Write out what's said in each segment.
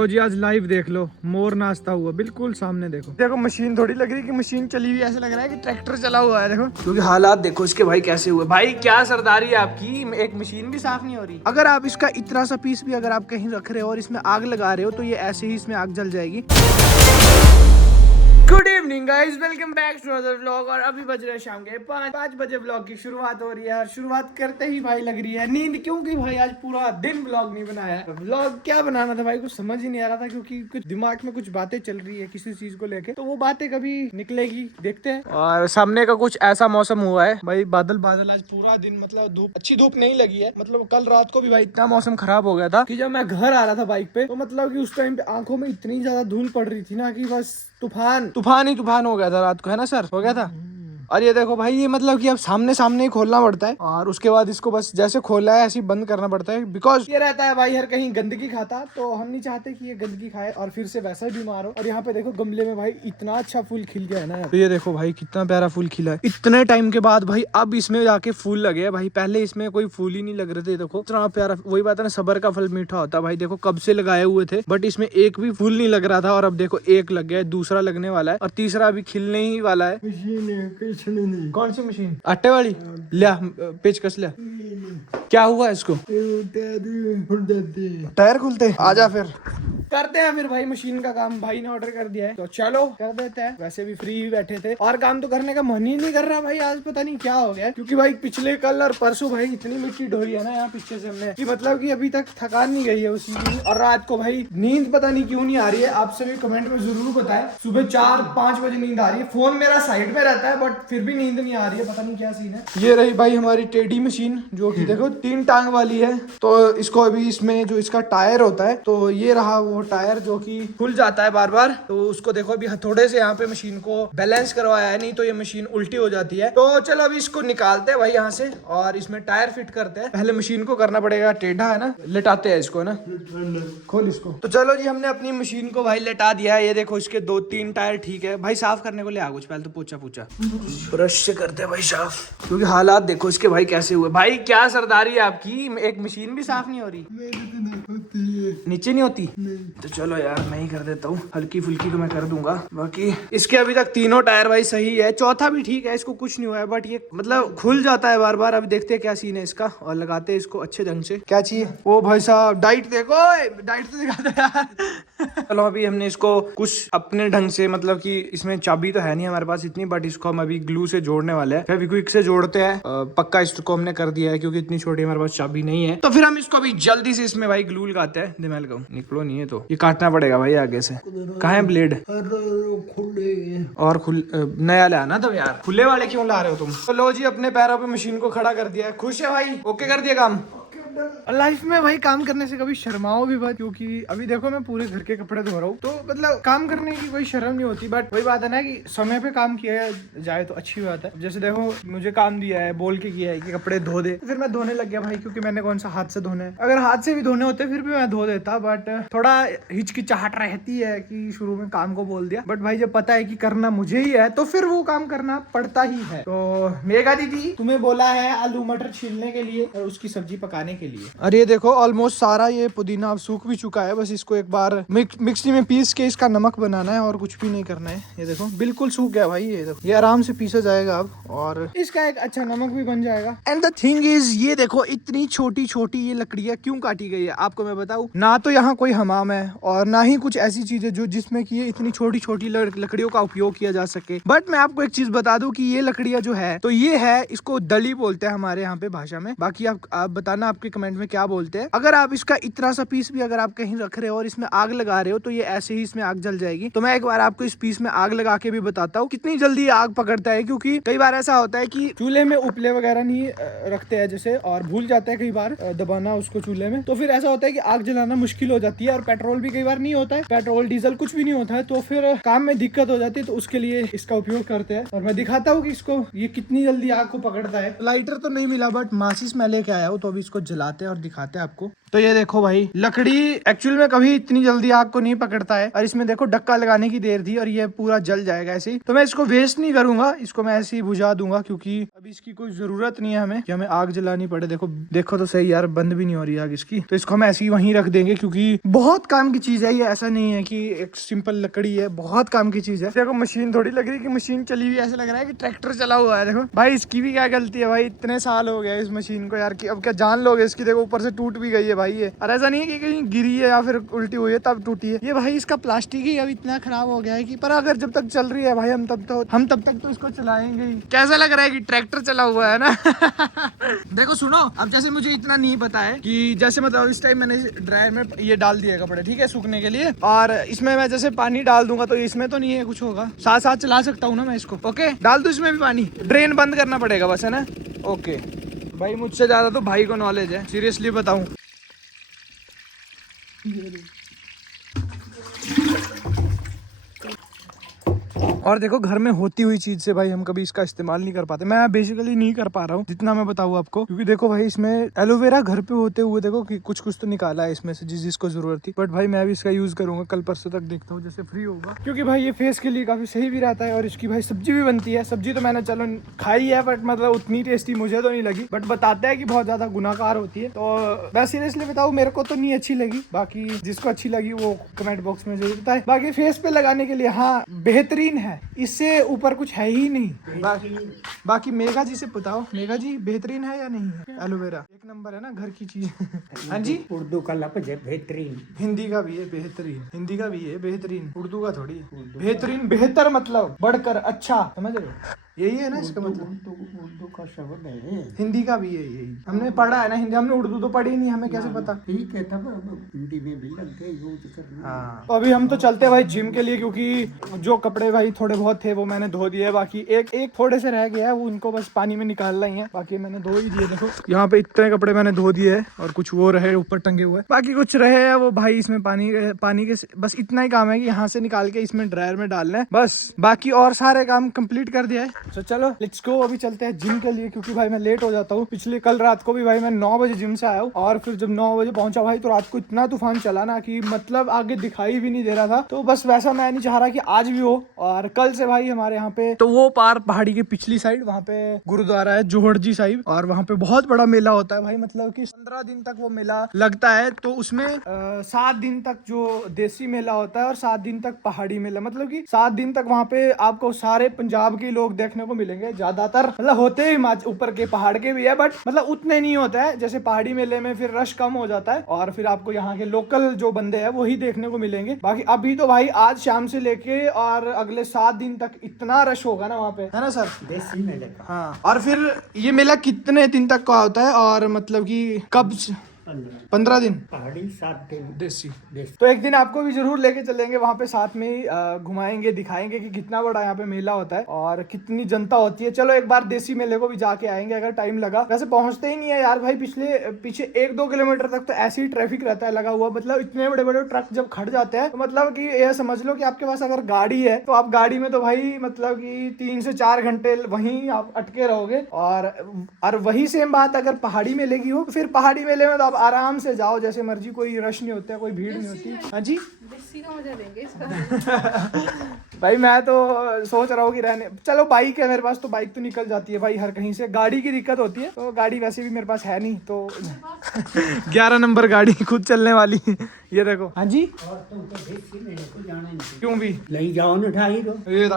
तो जी आज लाइव देख लो, मोर नाचता हुआ बिल्कुल सामने। देखो देखो मशीन थोड़ी लग रही है कि मशीन चली हुई, ऐसे लग रहा है कि ट्रैक्टर चला हुआ है। देखो क्योंकि हालात देखो इसके भाई कैसे हुए। भाई क्या सरदारी है आपकी, एक मशीन भी साफ नहीं हो रही। अगर आप इसका इतना सा पीस भी अगर आप कहीं रख रहे हो और इसमें आग लगा रहे हो तो ये ऐसे ही इसमें आग जल जाएगी। Good evening guys, welcome back to another vlog. और अभी बज रहे हैं शाम के 5 बजे। व्लॉग की शुरुआत हो रही है और शुरुआत करते ही भाई लग रही है नींद, क्योंकि भाई आज पूरा दिन व्लॉग नहीं बनाया। व्लॉग क्या बनाना था भाई, कुछ समझ ही नहीं आ रहा था, क्योंकि कुछ दिमाग में कुछ बातें चल रही है किसी चीज को लेके, तो वो बातें कभी निकलेगी देखते हैं। और सामने का कुछ ऐसा मौसम हुआ है भाई, बादल बादल। आज पूरा दिन मतलब धूप, अच्छी धूप नहीं लगी है। मतलब कल रात को भी भाई इतना मौसम खराब हो गया था कि जब मैं घर आ रहा था बाइक पे, तो मतलब कि उस टाइम पे आंखों में इतनी ज्यादा धूल पड़ रही थी ना कि बस तूफान ही तूफान हो गया था रात को, है ना सर? हो गया था। और ये देखो भाई, ये मतलब कि अब सामने सामने ही खोलना पड़ता है और उसके बाद इसको बस जैसे खोला है ऐसे ही बंद करना पड़ता है। बिकॉज ये रहता है भाई हर कहीं गंदगी खाता, तो हम नहीं चाहते कि ये गंदगी खाए और फिर से वैसा ही बीमार हो। और यहाँ पे देखो गमले में भाई इतना अच्छा फूल खिल गया है ना। तो ये देखो भाई कितना प्यारा फूल खिला है इतने टाइम के बाद भाई। अब इसमें जाके फूल लगे हैं भाई, पहले इसमें कोई फूल ही नहीं लग रहे थे। देखो इतना प्यारा, वही बात है ना, सबर का फल मीठा होता है भाई। देखो कब से लगाए हुए थे बट इसमें एक भी फूल नहीं लग रहा था, और अब देखो एक लग गया है, दूसरा लगने वाला है और तीसरा अभी खिलने ही वाला है। कौन सी मशीन? आटे वाली? लिया पेचकस लिया। क्या हुआ इसको? टायर खुलते। आजा फिर करते हैं फिर भाई मशीन का काम। भाई ने ऑर्डर कर दिया है तो चलो कर देते हैं। वैसे भी फ्री बैठे थे और काम तो करने का मन ही नहीं कर रहा भाई। आज पता नहीं क्या हो गया, क्योंकि भाई पिछले कल और परसों भाई इतनी मिट्टी ढोई है ना यहाँ पीछे से हमने कि मतलब कि अभी तक थकान नहीं गई है उसी की। और रात को भाई नींद पता नहीं क्यों नहीं आ रही है। आप सभी कमेंट में जरूर बताएं। सुबह 4-5 बजे नींद आ रही है। फोन मेरा साइड में रहता है बट फिर भी नींद नहीं आ रही है, पता नहीं क्या सीन है। ये रही भाई हमारी टेढ़ी मशीन, जो कि देखो 3 टांग वाली है। तो इसको अभी इसमें जो इसका टायर होता है, तो ये रहा वो टायर जो कि खुल जाता है बार बार। तो उसको देखो अभी हथौड़े से यहाँ पे मशीन को बैलेंस करवाया है, नहीं तो ये मशीन उल्टी हो जाती है। तो चलो अभी इसको निकालते हैं भाई यहाँ से और इसमें टायर फिट करते हैं। पहले मशीन को करना पड़ेगा टेढ़ा, है ना, लेटाते हैं इसको, है ना। खोल इसको। तो चलो जी, हमने अपनी मशीन को भाई लेटा दिया है। ये देखो इसके 2-3 टायर ठीक है भाई। साफ करने को ले आ कुछ, पहले तो पोछा ब्रश से करते हैं भाई साफ, क्योंकि हालात देखो इसके भाई कैसे हुए। भाई क्या सरदारी है आपकी, एक मशीन भी साफ नहीं हो रही। नीचे नहीं होती तो चलो यार मैं ही कर देता हूँ, हल्की फुल्की तो मैं कर दूंगा। बाकी इसके अभी तक तीनों टायर भाई सही है, चौथा भी ठीक है, इसको कुछ नहीं हुआ है बट ये मतलब खुल जाता है बार बार। अभी देखते हैं क्या सीन है इसका और लगाते हैं इसको अच्छे ढंग से। क्या चाहिए? ओ भाई साहब डाइट देखो, डाइट तो दिखा दो यार। चलो अभी हमने इसको कुछ अपने ढंग से, मतलब कि इसमें चाबी तो है नहीं हमारे पास इतनी, बट इसको हम अभी ग्लू से जोड़ने वाले हैं। फेविक्विक से जोड़ते हैं। पक्का इसको हमने कर दिया है क्योंकि इतनी छोटी हमारे पास चाबी नहीं है। तो फिर हम इसको अभी जल्दी से इसमें भाई ग्लू लगाते हैं। दिमाग लगाओ, निकलो नहीं है तो ये काटना पड़ेगा भाई आगे से। कहाँ है ब्लेड? और नया ले आना तब यार, खुले वाले क्यों ला रहे हो तुम? तो लो जी, अपने पैरों पे मशीन को खड़ा कर दिया है। खुश है भाई? ओके कर दिया काम। लाइफ में भाई काम करने से कभी शर्माओ भी मत, क्योंकि अभी देखो मैं पूरे घर के कपड़े धो रहा हूँ, तो मतलब काम करने की कोई शर्म नहीं होती। बट वही बात है ना कि समय पे काम किया जाए तो अच्छी बात है। जैसे देखो मुझे काम दिया है, बोल के किया है कि कपड़े धो दे, फिर मैं धोने लग गया भाई, क्योंकि मैंने कौन सा हाथ से धोने हैं। अगर हाथ से भी धोने होते फिर भी मैं धो देता, बट थोड़ा हिचकिचाहट रहती है कि शुरू में काम को बोल दिया। बट भाई जब पता है कि करना मुझे ही है तो फिर वो काम करना पड़ता ही है। तो मेघा दीदी तुम्हें बोला है आलू मटर छीलने के लिए और उसकी सब्जी पकाने के लिए। और ये देखो ऑलमोस्ट सारा ये पुदीना अब सूख भी चुका है। बस इसको एक बार मिक्सी में पीस के इसका नमक बनाना है और कुछ भी नहीं करना है। ये देखो बिल्कुल सूख गया भाई। ये देखो ये आराम से पीसा जाएगा अब और इसका एक अच्छा नमक भी बन जाएगा। एंड द थिंग इज, ये देखो इतनी छोटी छोटी ये लकड़ियां क्यों काटी गई है आपको मैं बताऊं। ना तो यहाँ कोई हमाम है और ना ही कुछ ऐसी चीजें जो जिसमें कि ये इतनी छोटी छोटी लकड़ियों का उपयोग किया जा सके। बट मैं आपको एक चीज बता दूं कि ये लकड़ियां जो है, तो ये है, इसको दली बोलते हैं हमारे यहाँ पे भाषा में। बाकी आप बताना आपके कमेंट में क्या बोलते हैं। अगर आप इसका इतना सा पीस भी अगर आप कहीं रख रहे हो और इसमें आग लगा रहे हो तो ये ऐसे ही इसमें आग जल जाएगी। तो मैं एक बार आपको इस पीस में आग लगा के भी बताता हूँ कितनी जल्दी आग पकड़ता है। क्योंकि कई बार ऐसा होता है कि चूल्हे में उपले वगैरह नहीं रखते हैं जैसे, और भूल जाते हैं कई बार दबाना उसको चूल्हे में, तो फिर ऐसा होता है कि आग जलाना मुश्किल हो जाती है। और पेट्रोल भी कई बार नहीं होता है, पेट्रोल डीजल कुछ भी नहीं होता है, तो फिर काम में दिक्कत हो जाती है। तो उसके लिए इसका उपयोग करते हैं और मैं दिखाता हूँ कि इसको ये कितनी जल्दी आग को पकड़ता है। लाइटर तो नहीं मिला बट माचिस मैं लेके आया हूँ, तो अभी इसको जलाते हैं और दिखाते हैं आपको। तो ये देखो भाई, लकड़ी एक्चुअल में कभी इतनी जल्दी आग को नहीं पकड़ता है, और इसमें देखो डक्का लगाने की देर थी और ये पूरा जल जाएगा ऐसे ही। तो मैं इसको वेस्ट नहीं करूंगा, इसको मैं ऐसे ही बुझा दूंगा, क्योंकि अभी इसकी कोई जरूरत नहीं है हमें कि हमें आग जलानी पड़े। देखो देखो तो सही यार, बंद भी नहीं हो रही आग इसकी। तो इसको हम ऐसे ही वहीं रख देंगे, क्योंकि बहुत काम की चीज है ये, ऐसा नहीं है कि एक सिंपल लकड़ी है, बहुत काम की चीज है। देखो मशीन थोड़ी लग रही है कि मशीन चली हुई, ऐसा लग रहा है कि ट्रैक्टर चला हुआ है। देखो भाई इसकी भी क्या गलती है भाई, इतने साल हो गए इस मशीन को यार, कि अब क्या जान लोगे इसकी। देखो ऊपर से टूट भी गई है भाई ये, और ऐसा नहीं है कि कहीं गिरी है या फिर उल्टी हुई है तब टूटी है ये। भाई इसका प्लास्टिक ही अब इतना खराब हो गया है कि, पर अगर जब तक चल रही है भाई हम तब तक तो इसको चलाएंगे ही। कैसा लग रहा है कि ट्रैक्टर चला हुआ है ना। देखो सुनो, अब जैसे मुझे इतना नहीं पता है कि जैसे मतलब इस टाइम मैंने ड्रायर में ये डाल दिया कपड़े, ठीक है, सूखने के लिए, और इसमें मैं जैसे पानी डाल दूंगा तो इसमें तो नहीं है कुछ होगा, साथ साथ चला सकता हूँ ना मैं इसको। ओके, डाल दूं इसमें भी पानी, ड्रेन बंद करना पड़ेगा बस, है ना। ओके भाई, मुझसे ज्यादा तो भाई को नॉलेज है, सीरियसली बताऊं। और देखो घर में होती हुई चीज से भाई हम कभी इसका इस्तेमाल नहीं कर पाते। मैं बेसिकली नहीं कर पा रहा हूँ जितना मैं बताऊँ आपको, क्योंकि देखो भाई इसमें एलोवेरा घर पे होते हुए देखो कि कुछ कुछ तो निकाला है इसमें से जिसको जरूरत थी। बट भाई मैं भी इसका यूज करूंगा, कल परसों तक देखता हूँ जैसे फ्री होगा, क्योंकि भाई ये फेस के लिए काफी सही भी रहता है। और इसकी भाई सब्जी भी बनती है। सब्जी तो मैंने चलो खाई है, बट मतलब उतनी टेस्टी मुझे तो नहीं लगी, बट बताते हैं कि बहुत ज्यादा गुनाकार होती है। तो मैं सीरियसली बताऊँ, मेरे को तो नहीं अच्छी लगी, बाकी जिसको अच्छी लगी वो कमेंट बॉक्स में जरूर बताए। बाकी फेस पे लगाने के लिए हाँ बेहतरीन है, इससे ऊपर कुछ है ही नहीं। बाकी मेघा जी से बताओ, मेघा जी बेहतरीन है या नहीं है? एलोवेरा एक नंबर है ना, घर की चीज। हाँ जी, उर्दू का लफ्ज है बेहतरीन, हिंदी का भी है बेहतरीन, हिंदी का भी है बेहतरीन, उर्दू का थोड़ी। बेहतरीन बेहतर मतलब बढ़कर, अच्छा, समझ रहे हो, यही है ना इसका मतलब। उर्दू का शब्द है, हिंदी का भी है यही, हमने पढ़ा है ना हिंदी, हमने उर्दू तो पढ़ी नहीं, हमें कैसे पता। ठीक है, तब हिंदी में भी लगते यूज करना। हाँ, तो अभी हम तो चलते हैं भाई जिम के लिए, क्योंकि जो कपड़े भाई थोड़े बहुत थे वो मैंने धो दिए, बाकी एक थोड़े से रह गया है, वो उनको बस पानी में निकालना ही है, बाकी मैंने धो ही दिए। देखो यहाँ पे इतने कपड़े मैंने धो दिए हैं, और कुछ वो रहे ऊपर टंगे हुए, बाकी कुछ रहे हैं वो भाई इसमें पानी के बस इतना ही काम है कि यहाँ से निकाल के इसमें ड्रायर में डालना है बस, बाकी और सारे काम कंप्लीट कर दिया है। तो चलो लेट्स गो, अभी चलते हैं जिम के लिए, क्योंकि भाई मैं लेट हो जाता हूँ। पिछले कल रात को भी भाई मैं 9 बजे जिम से आया हूँ, और फिर जब 9 बजे पहुंचा भाई तो रात को इतना तूफान चला ना कि मतलब आगे दिखाई भी नहीं दे रहा था। तो बस वैसा मैं नहीं चाह रहा कि आज भी हो। और कल से भाई हमारे यहाँ पे तो वो पार पहाड़ी के पिछली साइड वहाँ पे गुरुद्वारा है जोहड़ जी साहिब, और वहाँ पे बहुत बड़ा मेला होता है भाई, मतलब कि 15 दिन तक वो मेला लगता है। तो उसमें 7 दिन तक जो देसी मेला होता है और 7 दिन तक पहाड़ी मेला, मतलब कि 7 दिन तक वहाँ पे आपको सारे पंजाब के लोग देखने को मिलेंगे। ज्यादातर मतलब होते ही ऊपर के पहाड़ के भी है, बट मतलब उतने नहीं होता है जैसे पहाड़ी मेले में, फिर रश कम हो जाता है, और फिर आपको यहाँ के लोकल जो बंदे हैं वही देखने को मिलेंगे। बाकी अभी तो भाई आज शाम से लेके और अगले 7 दिन तक इतना रश होगा ना वहाँ पे, है ना सर, देसी मेले का। हाँ। और फिर ये मेला कितने दिन तक का होता है, और मतलब कि कब? 15 दिन पहाड़ी, 7 दिन देसी। तो एक दिन आपको भी जरूर लेके चलेंगे वहाँ पे, साथ में ही घुमाएंगे, दिखाएंगे कि कितना बड़ा यहाँ पे मेला होता है और कितनी जनता होती है। चलो एक बार देसी मेले को भी जाके आएंगे अगर टाइम लगा। वैसे पहुंचते ही नहीं है यार भाई, पीछे 1-2 किलोमीटर तक तो ऐसे ही ट्रैफिक रहता है लगा हुआ, मतलब इतने बड़े बड़े ट्रक जब खड़ जाते हैं तो मतलब कि यह समझ लो कि आपके पास अगर गाड़ी है तो आप गाड़ी में तो भाई मतलब कि 3 से 4 घंटे वहीं आप अटके रहोगे। और वही सेम बात अगर पहाड़ी मेले की हो, फिर पहाड़ी मेले में तो आप आराम से जाओ जैसे मर्जी, कोई रश नहीं होता है, कोई भीड़ नहीं होती। हाँ जी, का मजा देंगे इसका। भाई मैं तो सोच रहा हूँ कि रहने, चलो बाइक है मेरे पास तो बाइक तो निकल जाती है भाई हर कहीं से। गाड़ी की दिक्कत होती है, तो गाड़ी वैसे भी मेरे पास है नहीं, तो 11 नंबर गाड़ी खुद चलने वाली। ये देखो। हाँ जी, और तुम तो देसी मेले को जाना नहीं, क्यों भी ले जाओ ना, ढाई दो ये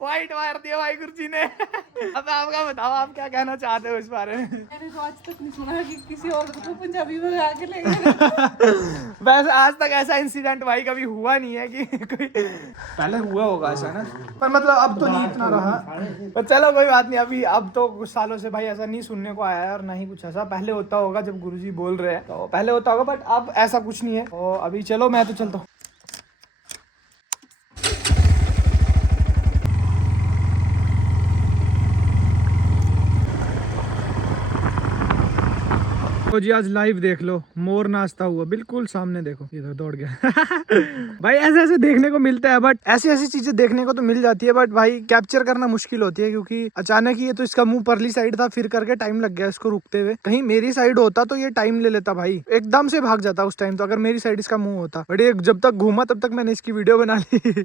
पॉइंट मार दिया भाई गुरुजी ने। अब आपका बताओ, आप क्या कहना चाहते हो इस बारे में? मैंने तो आज तक नहीं सुना कि किसी और को पंजाबी में आके ले गए। वैसे आज तक ऐसा इंसिडेंट भाई कभी हुआ नहीं है कि कोई, पहले हुआ होगा ऐसा ना, पर मतलब अब तो नहीं इतना रहा। पर चलो कोई बात नहीं, अभी अब तो कुछ सालों से भाई ऐसा नहीं सुनने को आया है, और ना ही कुछ ऐसा। पहले होता होगा जब गुरुजी बोल रहे हैं तो पहले होता होगा, बट अब ऐसा कुछ नहीं है। तो अभी चलो मैं तो चलता हूँ। तो जी आज लाइव देख लो, मोर नाचता हुआ बिल्कुल सामने, देखो ये तो दौड़ गया। भाई ऐसे ऐसे देखने को मिलता है, बट ऐसी ऐसी चीजें देखने को तो मिल जाती है, बट भाई कैप्चर करना मुश्किल होती है, क्योंकि अचानक ही ये तो इसका मुंह परली साइड था, फिर करके टाइम लग गया इसको रुकते हुए। कहीं मेरी साइड होता तो ये टाइम ले लेता भाई, एकदम से भाग जाता उस टाइम तो, अगर मेरी साइड इसका मुंह होता। बट ये जब तक घूमा तब तक मैंने इसकी वीडियो बना ली।